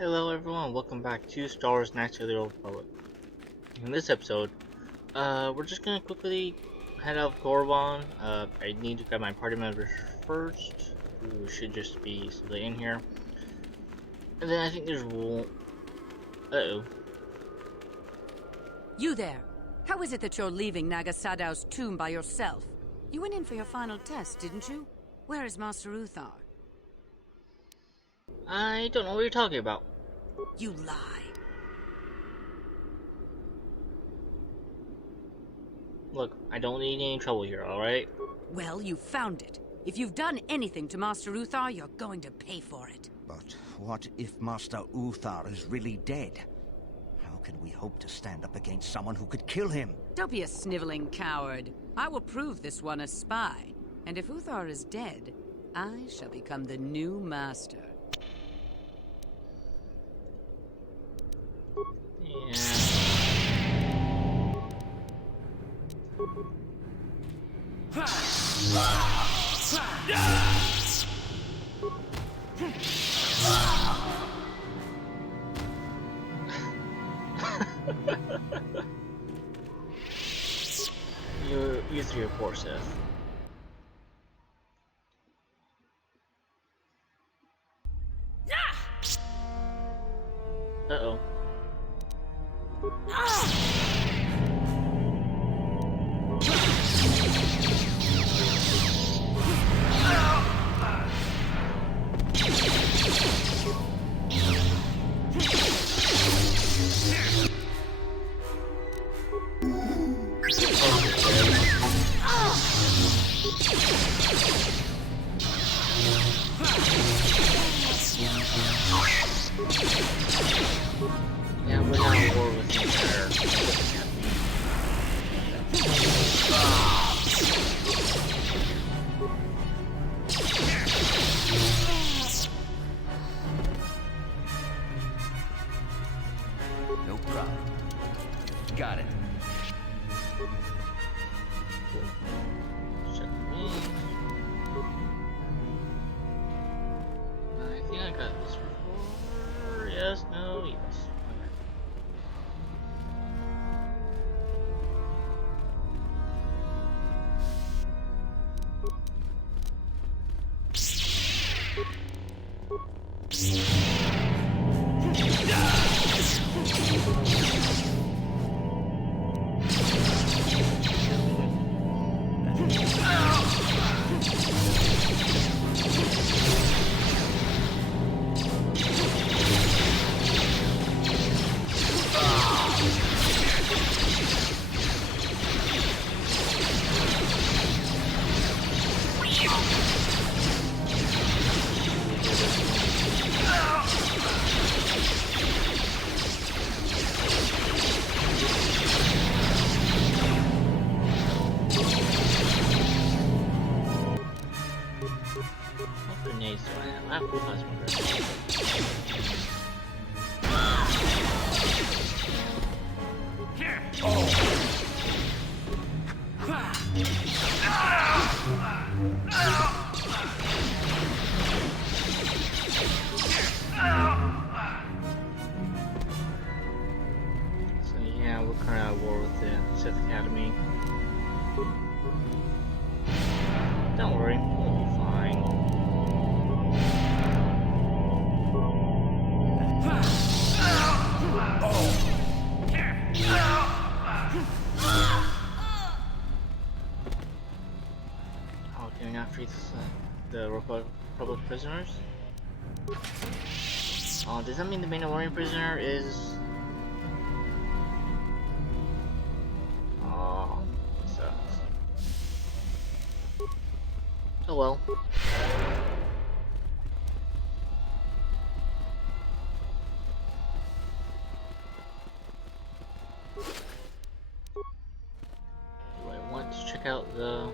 Hello everyone, welcome back to Star Wars Knights of the Old Republic. In this episode, we're just gonna quickly head out of Korriban. I need to grab my party members first, who should just be simply in here. And then I think there's uh-oh. You there! How is it that you're leaving Naga Sadow's tomb by yourself? You went in for your final test, didn't you? Where is Master Uthar? I don't know what you're talking about. You lie. Look, I don't need any trouble here, alright? Well, you found it. If you've done anything to Master Uthar, you're going to pay for it. But what if Master Uthar is really dead? How can we hope to stand up against someone who could kill him? Don't be a sniveling coward. I will prove this one a spy. And if Uthar is dead, I shall become the new master. You three are poor Sith. Uh-oh. Yeah, we're not at war with the entire No problem. Got it. Check me. I think I got this before. Yes, no, yes. What grenades do I have? I have plasma grenades. So yeah, we're kind of at war with the Sith Academy. Don't worry, we'll be fine. Oh, can we not free the Republic prisoners? Oh, does that mean the Mandalorian prisoner is... Oh, that sucks. Oh well. Do I want to check out the...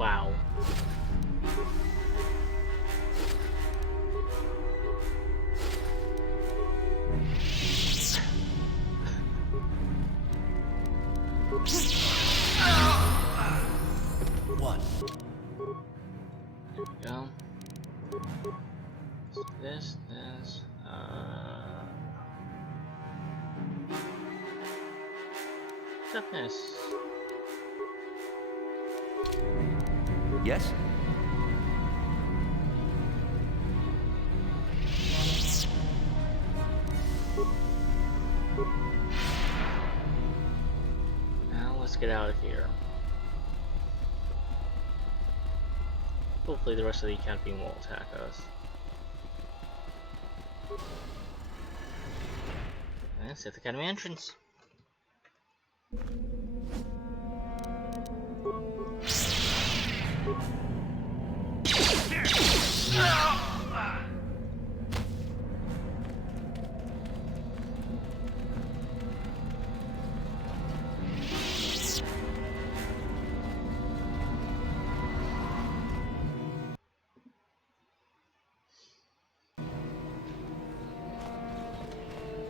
Wow. What? There we go. This. Toughness. Yes? Now let's get out of here. Hopefully the rest of the academy won't attack us. And Sith Academy entrance.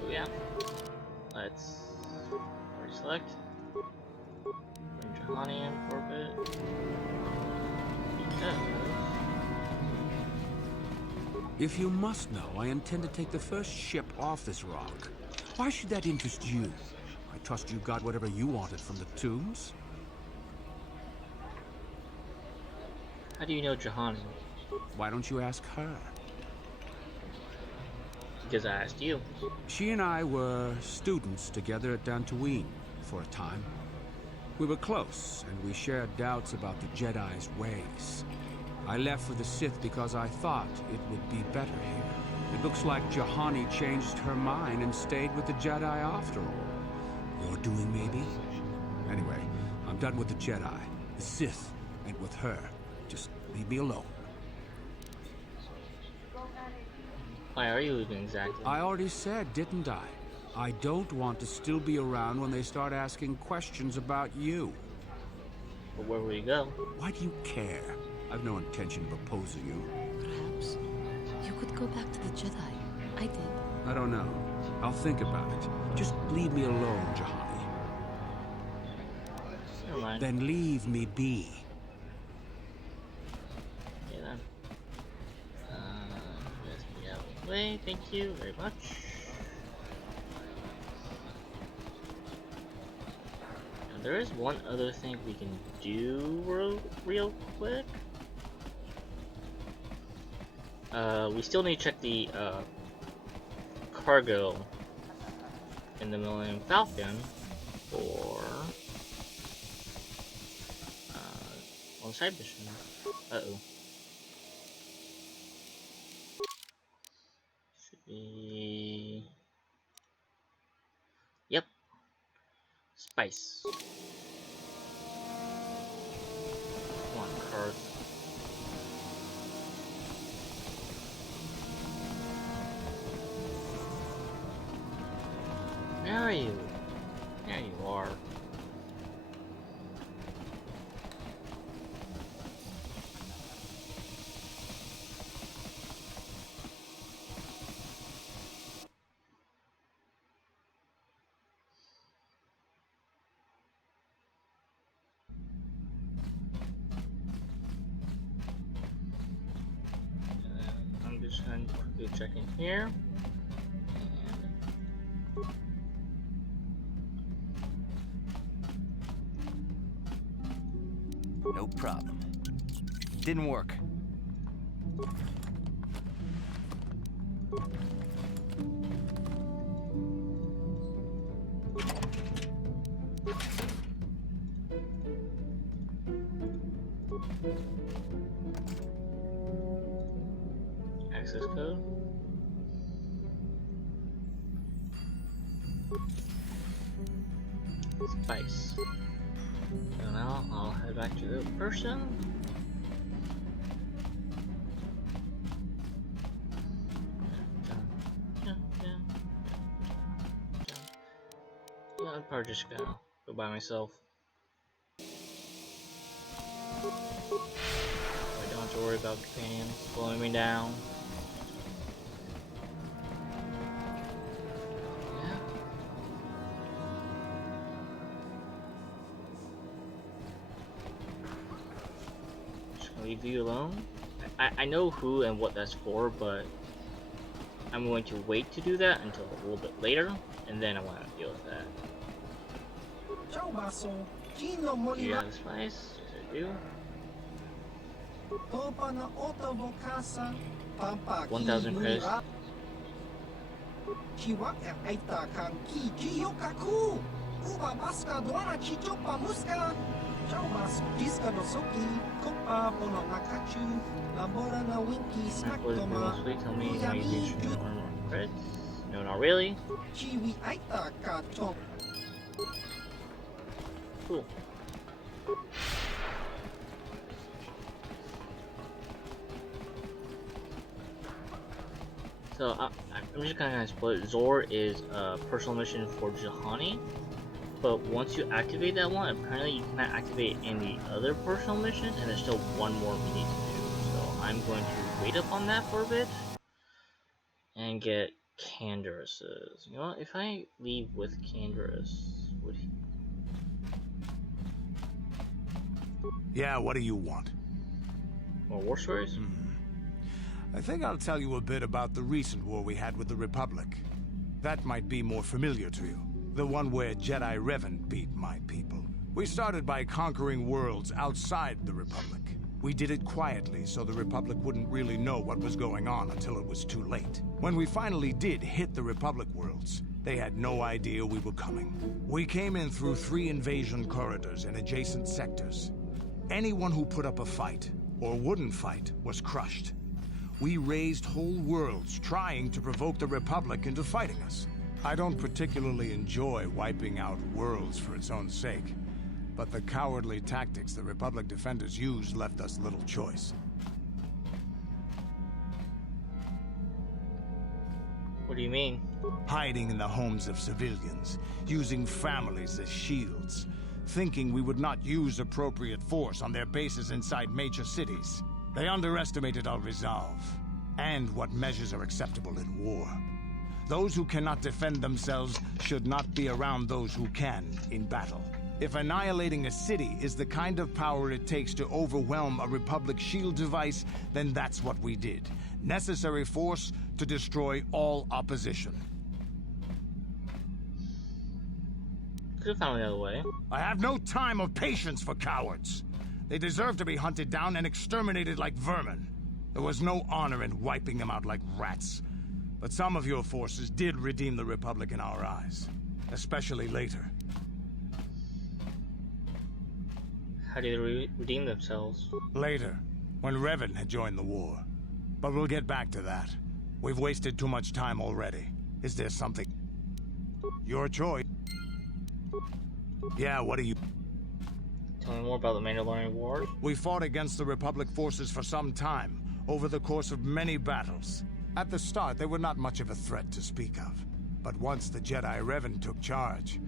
So yeah, let's reselect. Bring Juhani in for a bit. Because If you must know, I intend to take the first ship off this rock. Why should that interest you? I trust you got whatever you wanted from the tombs? how do you know Juhani? Why don't you ask her? Because I asked you. She and I were students together at Dantooine for a time. We were close, and we shared doubts about the Jedi's ways. I left for the Sith because I thought it would be better here. It looks like Juhani changed her mind and stayed with the Jedi after all. Your doing, maybe? Anyway, I'm done with the Jedi. The Sith ain't with her. Just leave me alone. Why are you leaving exactly? I already said, didn't I? I don't want to still be around when they start asking questions about you. But where will you go? Why do you care? I've no intention of opposing you. Perhaps you could go back to the Jedi. I did. I don't know. I'll think about it. Just leave me alone, Juhani. Never mind. Then leave me be. Okay then. Let's get out of the way. Thank you very much. Now, there is one other thing we can do real quick. We still need to check the cargo in the Millennium Falcon for on side mission. Should be. Yep. Spice. Come on, card. Where are you? There you are. I'm just going to quickly check in here. No problem. Didn't work. Access code. Spice. So now I'll head back to the person. I'd probably just go by myself. worry about companions slowing me down. Yeah. Just gonna leave you alone. I know who and what that's for, but I'm going to wait to do that until a little bit later, and then I want to deal with that. Do you have the spice? Yes, I do. 1,000 credits. Tell me how you use your credits. No, not really. Cool. So I'm just kind of split. Zor is a personal mission for Juhani, but once you activate that one, apparently you cannot activate it in the other personal missions, and there's still one more we need to do. So I'm going to wait up on that for a bit and get Canderus's. You know what? If I leave with Canderus, would he? Yeah, what do you want? More war stories? I think I'll tell you a bit about the recent war we had with the Republic. That might be more familiar to you. The one where Jedi Revan beat my people. We started by conquering worlds outside the Republic. We did it quietly so the Republic wouldn't really know what was going on until it was too late. When we finally did hit the Republic worlds, they had no idea we were coming. We came in through 3 invasion corridors in adjacent sectors. Anyone who put up a fight, or wouldn't fight, was crushed. We raised whole worlds trying to provoke the Republic into fighting us. I don't particularly enjoy wiping out worlds for its own sake, but the cowardly tactics the Republic defenders used left us little choice. What do you mean? Hiding in the homes of civilians, using families as shields, thinking we would not use appropriate force on their bases inside major cities. They underestimated our resolve, and what measures are acceptable in war. Those who cannot defend themselves should not be around those who can in battle. If annihilating a city is the kind of power it takes to overwhelm a Republic shield device, then that's what we did. Necessary force to destroy all opposition. Could have found another way. I have no time or patience for cowards. They deserve to be hunted down and exterminated like vermin. There was no honor in wiping them out like rats. But some of your forces did redeem the Republic in our eyes. Especially later. How did they redeem themselves? Later, when Revan had joined the war. But we'll get back to that. We've wasted too much time already. Is there something? Your choice. Yeah, what do you... Tell me more about the Mandalorian Wars. We fought against the Republic forces for some time, over the course of many battles. At the start, they were not much of a threat to speak of. But once the Jedi Revan took charge,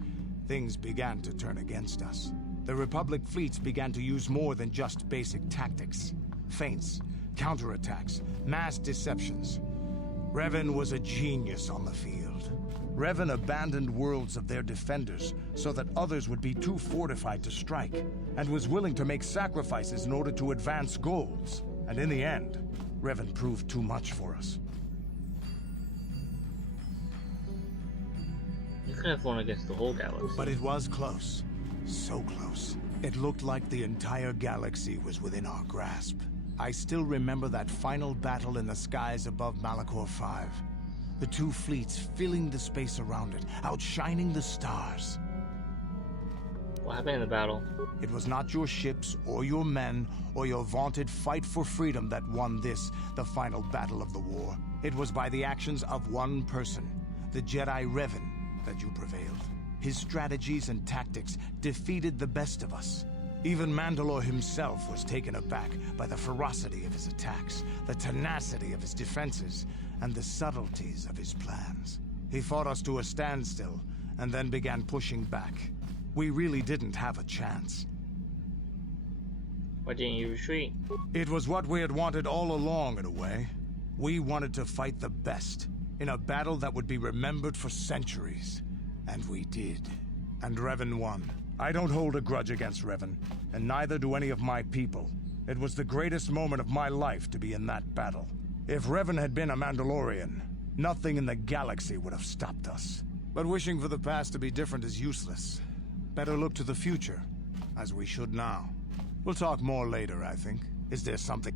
things began to turn against us. The Republic fleets began to use more than just basic tactics. Feints, counterattacks, mass deceptions. Revan was a genius on the field. Revan abandoned worlds of their defenders so that others would be too fortified to strike, and was willing to make sacrifices in order to advance goals. And in the end, Revan proved too much for us. You could have won against the whole galaxy. But it was close. So close. It looked like the entire galaxy was within our grasp. I still remember that final battle in the skies above Malachor 5. The 2 fleets filling the space around it, outshining the stars. What happened in the battle? It was not your ships, or your men, or your vaunted fight for freedom that won this, the final battle of the war. It was by the actions of one person, the Jedi Revan, that you prevailed. His strategies and tactics defeated the best of us. Even Mandalore himself was taken aback by the ferocity of his attacks, the tenacity of his defenses, and the subtleties of his plans. He fought us to a standstill, and then began pushing back. We really didn't have a chance. Why didn't you retreat? It was what we had wanted all along, in a way. We wanted to fight the best, in a battle that would be remembered for centuries. And we did. And Revan won. I don't hold a grudge against Revan, and neither do any of my people. It was the greatest moment of my life to be in that battle. If Revan had been a Mandalorian, nothing in the galaxy would have stopped us. But wishing for the past to be different is useless. Better look to the future, as we should now. We'll talk more later, I think. Is there something?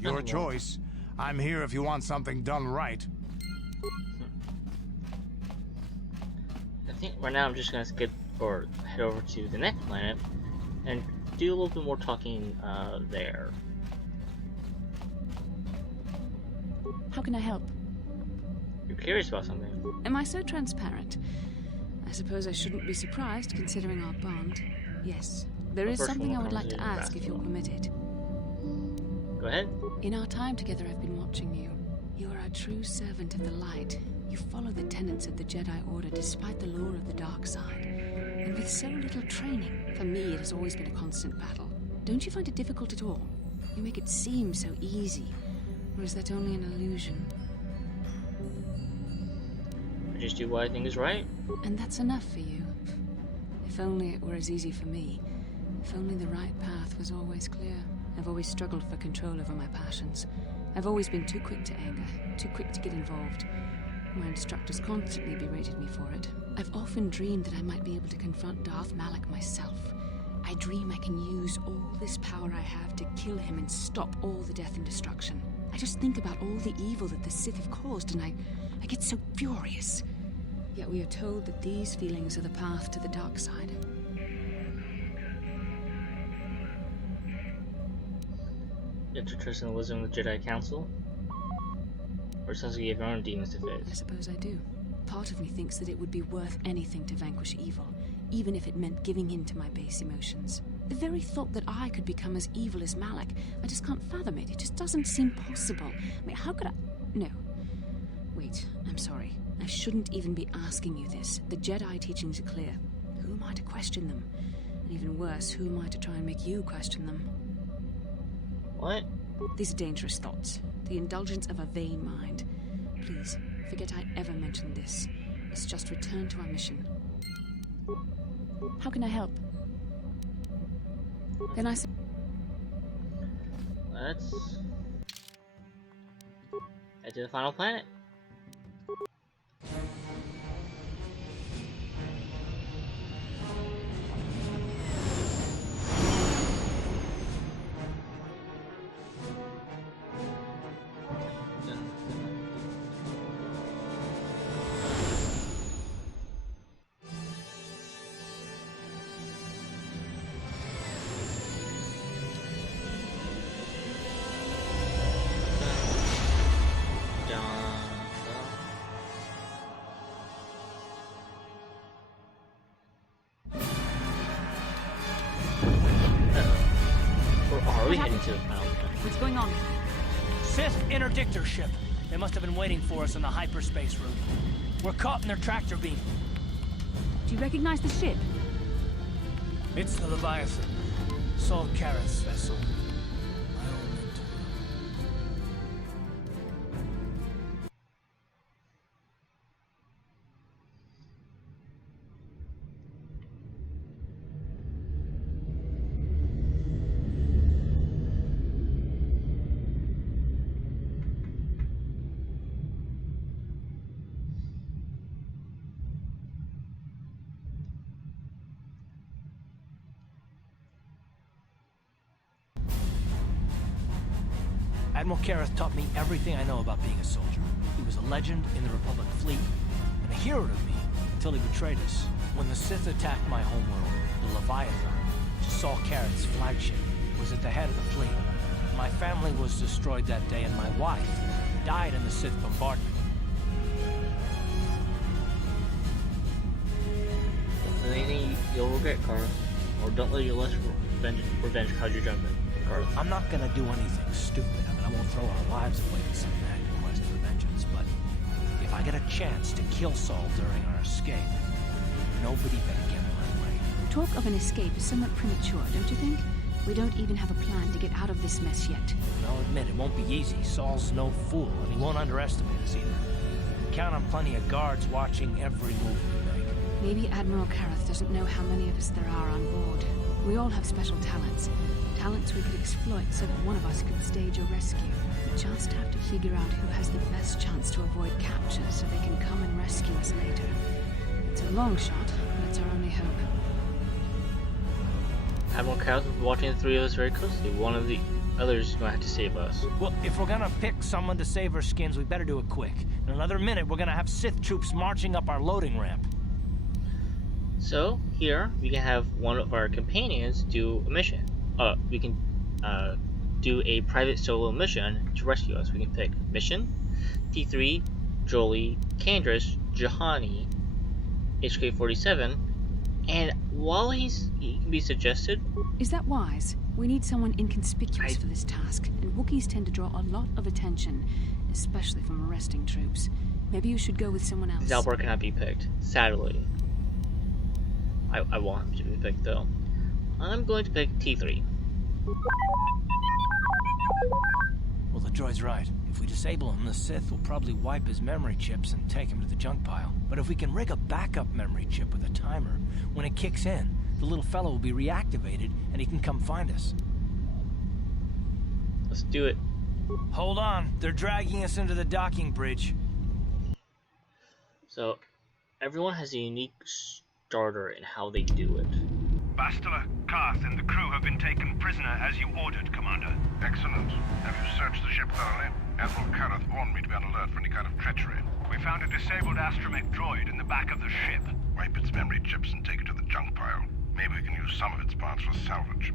Your choice. I'm here if you want something done right. I think right now I'm just gonna skip or head over to the next planet and do a little bit more talking there. How can I help? You're curious about something. Am I so transparent? I suppose I shouldn't be surprised, considering our bond. Yes, there is something I would like to ask, if you're permitted. Go ahead. In our time together, I've been watching you. You are a true servant of the light. You follow the tenets of the Jedi Order despite the lure of the dark side. And with so little training, for me it has always been a constant battle. Don't you find it difficult at all? You make it seem so easy. Or is that only an illusion? I just do what I think is right. And that's enough for you. If only it were as easy for me. If only the right path was always clear. I've always struggled for control over my passions. I've always been too quick to anger, too quick to get involved. My instructors constantly berated me for it. I've often dreamed that I might be able to confront Darth Malak myself. I dream I can use all this power I have to kill him and stop all the death and destruction. I just think about all the evil that the Sith have caused and I get so furious. Yet we are told that these feelings are the path to the dark side. You have to trust in the wisdom of the Jedi Council? Or since you have your own demons to I face? suppose I do. Part of me thinks that it would be worth anything to vanquish evil, even if it meant giving in to my base emotions. The very thought that I could become as evil as Malak, I just can't fathom it. It just doesn't seem possible. I mean, how could I... No. Wait, I'm sorry. I shouldn't even be asking you this. The Jedi teachings are clear. Who am I to question them? And even worse, who am I to try and make you question them? What? These are dangerous thoughts. The indulgence of a vain mind. Please, forget I ever mentioned this. Let's just return to our mission. How can I help? Then I said... Let's head to the final planet. Are we heading to the final planet? What's going on? Sith interdictor ship. They must have been waiting for us on the hyperspace route. We're caught in their tractor beam. Do you recognize the ship? It's the Leviathan. Saul Karath's vessel. My own mentor. Admiral Karath taught me everything I know about being a soldier. He was a legend in the Republic fleet, and a hero to me until he betrayed us. When the Sith attacked my homeworld, the Leviathan, Saul Karath's flagship, was at the head of the fleet. My family was destroyed that day, and my wife died in the Sith bombardment. Is there anything you'll regret, Kara? Or don't let your lust for revenge cause your judgment, Kara? I'm not gonna do anything stupid. I mean, I won't throw our lives away in some mad quest for vengeance, but if I get a chance to kill Saul during our escape, nobody better get in my way. Talk of an escape is somewhat premature, don't you think? We don't even have a plan to get out of this mess yet. And I'll admit, it won't be easy. Saul's no fool, and he won't underestimate us either. Count on plenty of guards watching every move we make. Maybe Admiral Kareth doesn't know how many of us there are on board. We all have special talents. Talents we could exploit so that one of us could stage a rescue. We just have to figure out who has the best chance to avoid capture so they can come and rescue us later. It's a long shot, but it's our only hope. Admiral Kareth will be watching the three of us very closely. One of the others is going to have to save us. Well, if we're gonna pick someone to save our skins, we better do it quick. In another minute, we're gonna have Sith troops marching up our loading ramp. So, here, we can have one of our companions do a mission. We can do a private solo mission to rescue us. We can pick Mission, T3, Jolie, Candrace, Juhani, HK-47, and while he can be suggested... Is that wise? We need someone inconspicuous for this task, and Wookiees tend to draw a lot of attention, especially from arresting troops. Maybe you should go with someone else. Zalbar cannot be picked, sadly. I want him to be picked, though. I'm going to pick T3. Well, the droid's right. If we disable him, the Sith will probably wipe his memory chips and take him to the junk pile. But if we can rig a backup memory chip with a timer, when it kicks in, the little fellow will be reactivated and he can come find us. Let's do it. Hold on, they're dragging us into the docking bridge. So, everyone has a unique starter in how they do it. Bastila, Karth, and the crew have been taken prisoner as you ordered, Commander. Excellent. Have you searched the ship thoroughly? Admiral Karth warned me to be on alert for any kind of treachery. We found a disabled astromech droid in the back of the ship. Wipe its memory chips and take it to the junk pile. Maybe we can use some of its parts for salvage.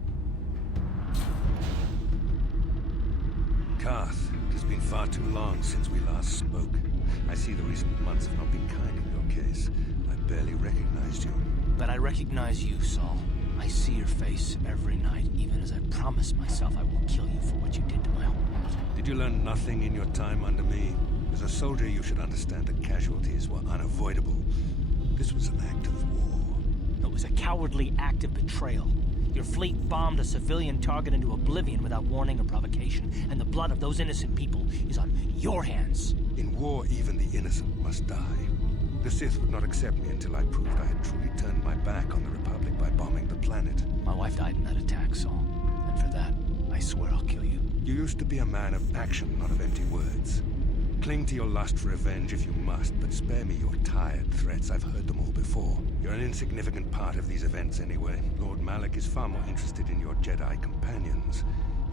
Karth, it has been far too long since we last spoke. I see the recent months have not been kind in your case. I barely recognized you. But I recognize you, Saul. I see your face every night, even as I promised myself I will kill you for what you did to my homeworld. Did you learn nothing in your time under me? As a soldier, you should understand that casualties were unavoidable. This was an act of war. It was a cowardly act of betrayal. Your fleet bombed a civilian target into oblivion without warning or provocation, and the blood of those innocent people is on your hands. In war, even the innocent must die. The Sith would not accept me until I proved I had truly turned my back on the Republic by bombing the planet. My wife died in that attack, Saul. And for that, I swear I'll kill you. You used to be a man of action, not of empty words. Cling to your lust for revenge if you must, but spare me your tired threats. I've heard them all before. You're an insignificant part of these events anyway. Lord Malak is far more interested in your Jedi companions.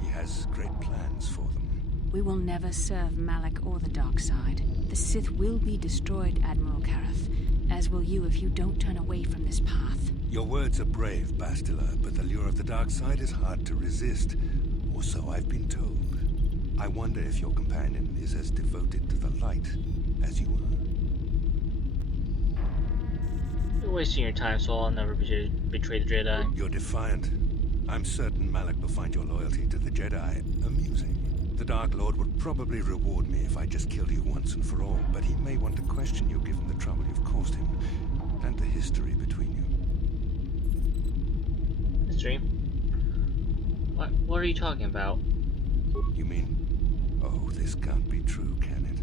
He has great plans for them. We will never serve Malak or the dark side. The Sith will be destroyed, Admiral Kareth, as will you if you don't turn away from this path. Your words are brave, Bastila, but the lure of the dark side is hard to resist. Or so I've been told. I wonder if your companion is as devoted to the light as you are. You're wasting your time, so I'll never betray the Jedi. You're defiant. I'm certain Malak will find your loyalty to the Jedi amusing. The Dark Lord would probably reward me if I just killed you once and for all, but he may want to question you given the trouble you've caused him, and the history between you. History? What are you talking about? You mean... Oh, this can't be true, can it?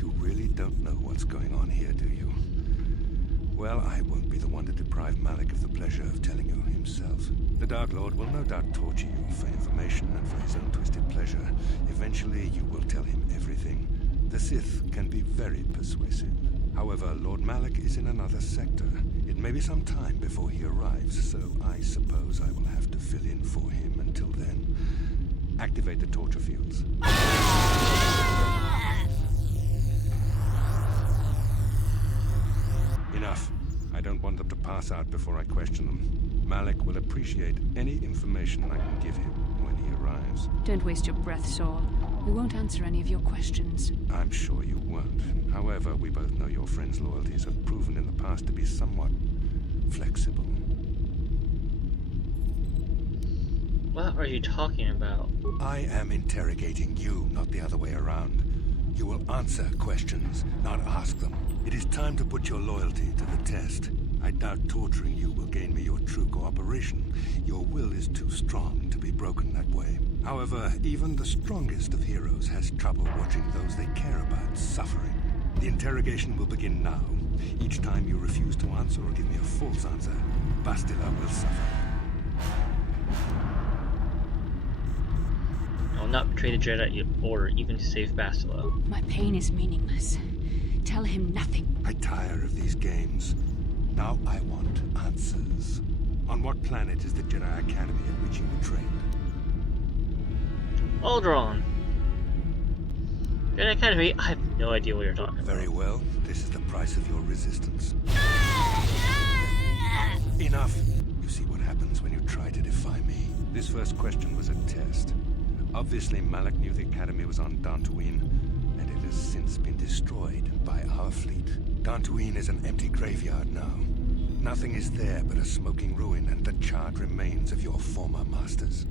You really don't know what's going on here, do you? Well, I won't be the one to deprive Malak of the pleasure of telling you himself. The Dark Lord will no doubt torture you for information and for his own twisted pleasure. Eventually, you will tell him everything. The Sith can be very persuasive. However, Lord Malak is in another sector. It may be some time before he arrives, so I suppose I will have to fill in for him until then. Activate the torture fields. Enough. I don't want them to pass out before I question them. Malak will appreciate any information I can give him when he arrives. Don't waste your breath, Saul. We won't answer any of your questions. I'm sure you won't. However, we both know your friend's loyalties have proven in the past to be somewhat flexible. What are you talking about? I am interrogating you, not the other way around. You will answer questions, not ask them. It is time to put your loyalty to the test. I doubt torturing you will gain me your true cooperation. Your will is too strong to be broken that way. However, even the strongest of heroes has trouble watching those they care about suffering. The interrogation will begin now. Each time you refuse to answer or give me a false answer, Bastila will suffer. I will not betray the Jedi Order even to save Bastila. My pain is meaningless. Tell him nothing. I tire of these games. Now I want answers. On what planet is the Jedi Academy at which you were trained? Alderaan. Jedi Academy? I have no idea what you're talking about. Very well. This is the price of your resistance. Enough! You see what happens when you try to defy me. This first question was a test. Obviously, Malak knew the Academy was on Dantooine, and it has since been destroyed by our fleet. Dantooine is an empty graveyard now. Nothing is there but a smoking ruin and the charred remains of your former masters.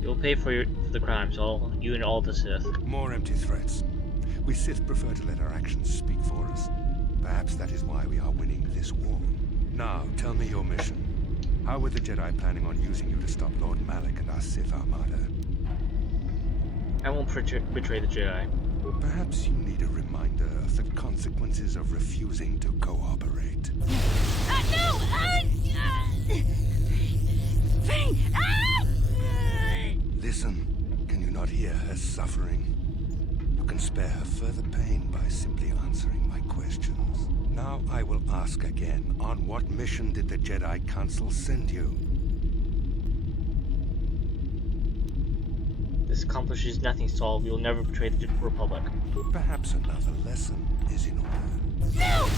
You'll pay for the crimes, you and all the Sith. More empty threats. We Sith prefer to let our actions speak for us. Perhaps that is why we are winning this war. Now, tell me your mission. How were the Jedi planning on using you to stop Lord Malak and our Sith Armada? I won't betray the Jedi. Perhaps you need a reminder of the consequences of refusing to cooperate. No! Vane! Listen, can you not hear her suffering? You can spare her further pain by simply answering my questions. Now I will ask again, on what mission did the Jedi Council send you? This accomplishes nothing, Saul. We will never betray the Republic. Perhaps another lesson is in order. No!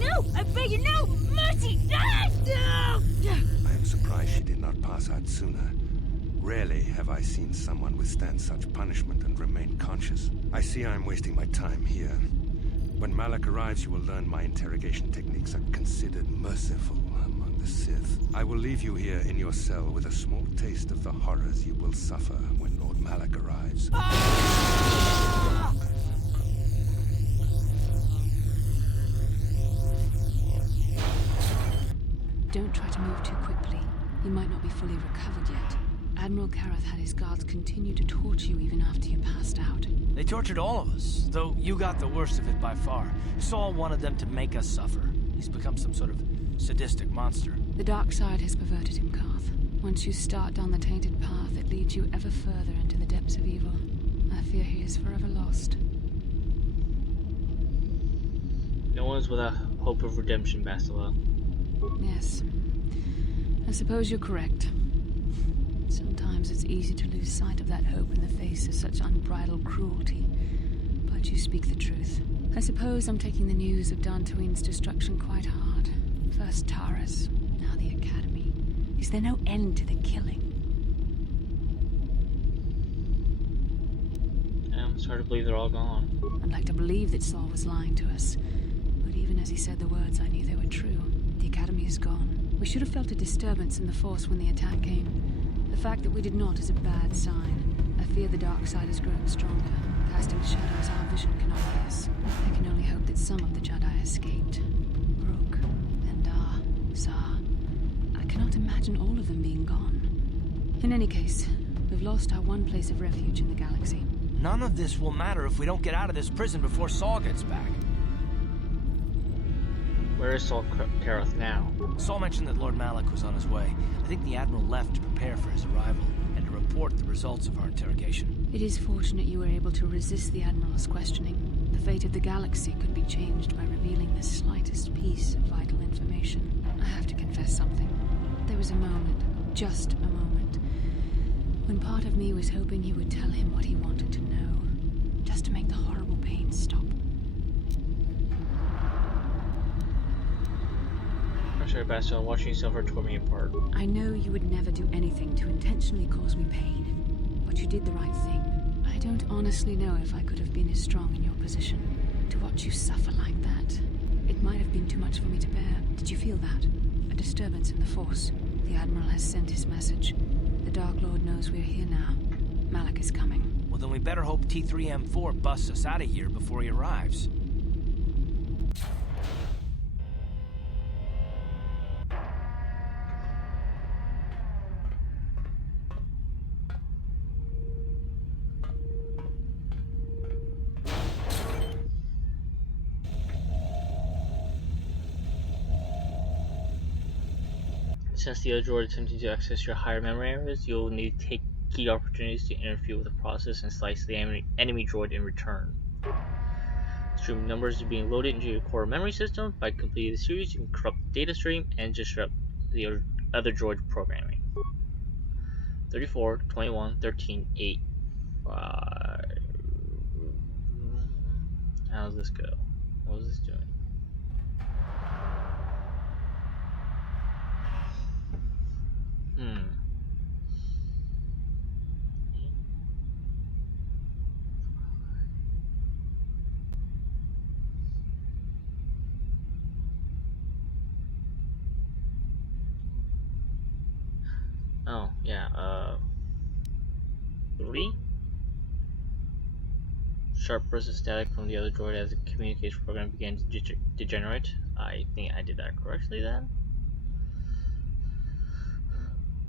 No! I beg you, no! Mercy! No! I am surprised she did not pass out sooner. Rarely have I seen someone withstand such punishment and remain conscious. I see I am wasting my time here. When Malak arrives, you will learn my interrogation techniques are considered merciful among the Sith. I will leave you here in your cell with a small taste of the horrors you will suffer when Lord Malak arrives. Don't try to move too quickly. You might not be fully recovered yet. Admiral Karath had his guards continue to torture you even after you passed out. They tortured all of us, though you got the worst of it by far. Saul wanted them to make us suffer. He's become some sort of sadistic monster. The dark side has perverted him, Karth. Once you start down the tainted path, it leads you ever further into the depths of evil. I fear he is forever lost. No one's without hope of redemption, Bastila. Yes. I suppose you're correct. Sometimes it's easy to lose sight of that hope in the face of such unbridled cruelty. But you speak the truth. I suppose I'm taking the news of Dantooine's destruction quite hard. First Taras, now the Academy. Is there no end to the killing? I'm starting to believe they're all gone. I'd like to believe that Saul was lying to us. But even as he said the words, I knew they were true. The Academy is gone. We should have felt a disturbance in the Force when the attack came. The fact that we did not is a bad sign. I fear the dark side has grown stronger, casting shadows our vision cannot pierce. I can only hope that some of the Jedi escaped. Rook, Endar, Zar. I cannot imagine all of them being gone. In any case, we've lost our one place of refuge in the galaxy. None of this will matter if we don't get out of this prison before Saul gets back. Where is Saul Karath now? Saul mentioned that Lord Malak was on his way. I think the Admiral left to prepare for his arrival and to report the results of our interrogation. It is fortunate you were able to resist the Admiral's questioning. The fate of the galaxy could be changed by revealing the slightest piece of vital information. I have to confess something. There was a moment, just a moment, when part of me was hoping you would tell him what he wanted to know, just to make the horrible pain stop. I'm sorry, Bastila, watching you suffer tore me apart. I know you would never do anything to intentionally cause me pain, but you did the right thing. I don't honestly know if I could have been as strong in your position. To watch you suffer like that, it might have been too much for me to bear. Did you feel that? A disturbance in the Force. The Admiral has sent his message. The Dark Lord knows we're here now. Malak is coming. Well, then we better hope T3M4 busts us out of here before he arrives. Since the other droid is attempting to access your higher memory areas, you'll need to take key opportunities to interfere with the process and slice the enemy droid in return. Stream numbers are being loaded into your core memory system. By completing the series, you can corrupt the data stream and disrupt the other droid programming. 34, 21, 13, 8, 5. How does this go? What is this doing? Oh, yeah, 3? Sharp bursts of static from the other droid as the communication program began to degenerate. I think I did that correctly then.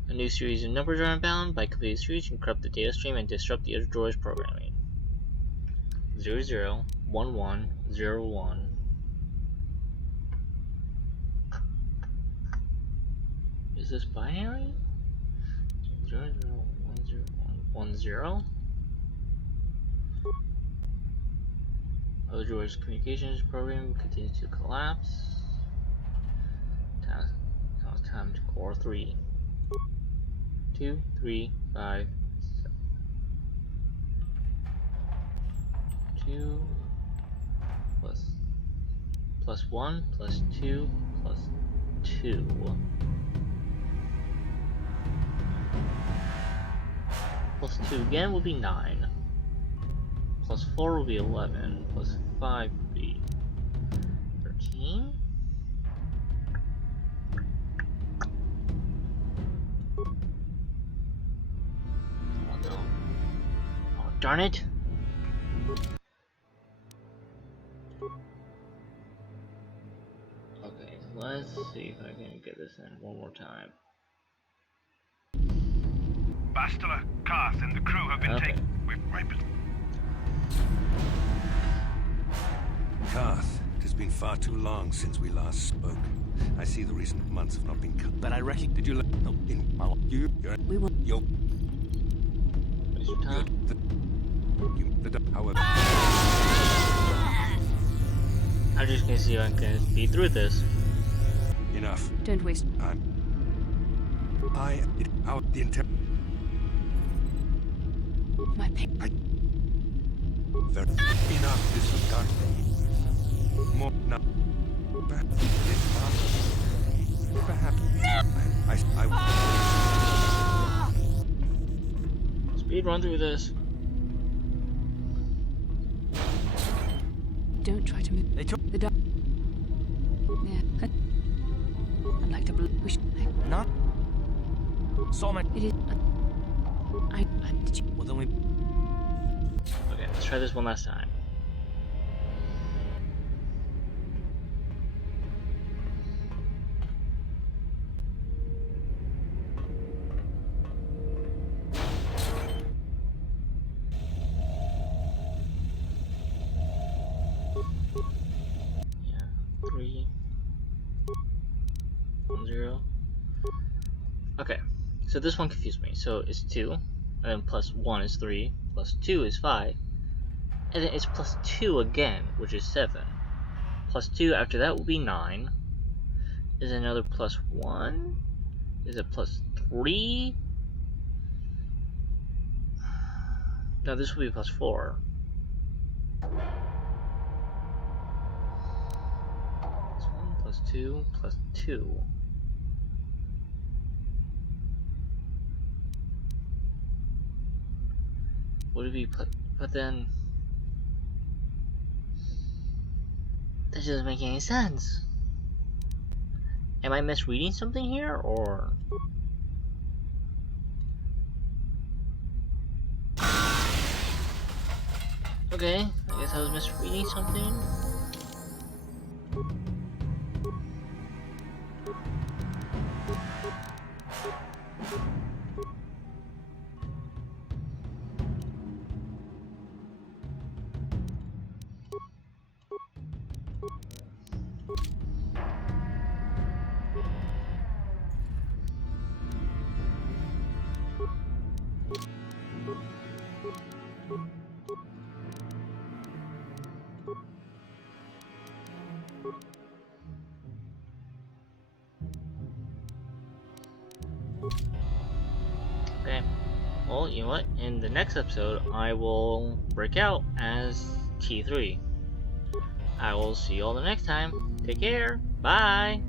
A new series of numbers are unbound. By completing the series, you can corrupt the data stream and disrupt the other droid's programming. 00, 11, 01. Is this binary? 00, 10, 10. Other droid's communications program continues to collapse. Now it's time to core 3. 2, 3, 5, 7. 2 plus 1 plus 2 plus 2. Plus 2 again will be 9. Plus 4 will be 11. Plus 5 will be 13. Oh no. Oh, darn it! Okay, let's see if I can get this in one more time. Bastila, Karth, and the crew have been taken. We've wiped it. Karth, it has been far too long since we last spoke. I see the recent months have not been cut. But I reckon. Did you let? No, in my you're We will. yo. Waste your time. However, I'm just gonna see if I can speed through this. enough. Don't waste. The intent. My pain. Enough. This is done. More. No. Perhaps. Speed run through this. Don't try to move. They took. The dark. Yeah. I'd like to believe. We should. Not. Solomon. It is. I did you? Well, then we. Okay, let's try this one last time. Yeah, 3, 1, 0. Okay, so this one confused me. So it's 2, and then plus 1 is 3, plus 2 is 5, and then it's plus 2 again, which is 7. Plus 2 after that will be 9. Is another plus 1? Is it plus 3? No, this will be plus 4. Plus 1, plus 2, plus 2. Would it be but then that doesn't make any sense. Am I misreading something here, or okay, I guess I was misreading something. well, you know what? In the next episode, I will break out as T3. I will see you all the next time. Take care. Bye.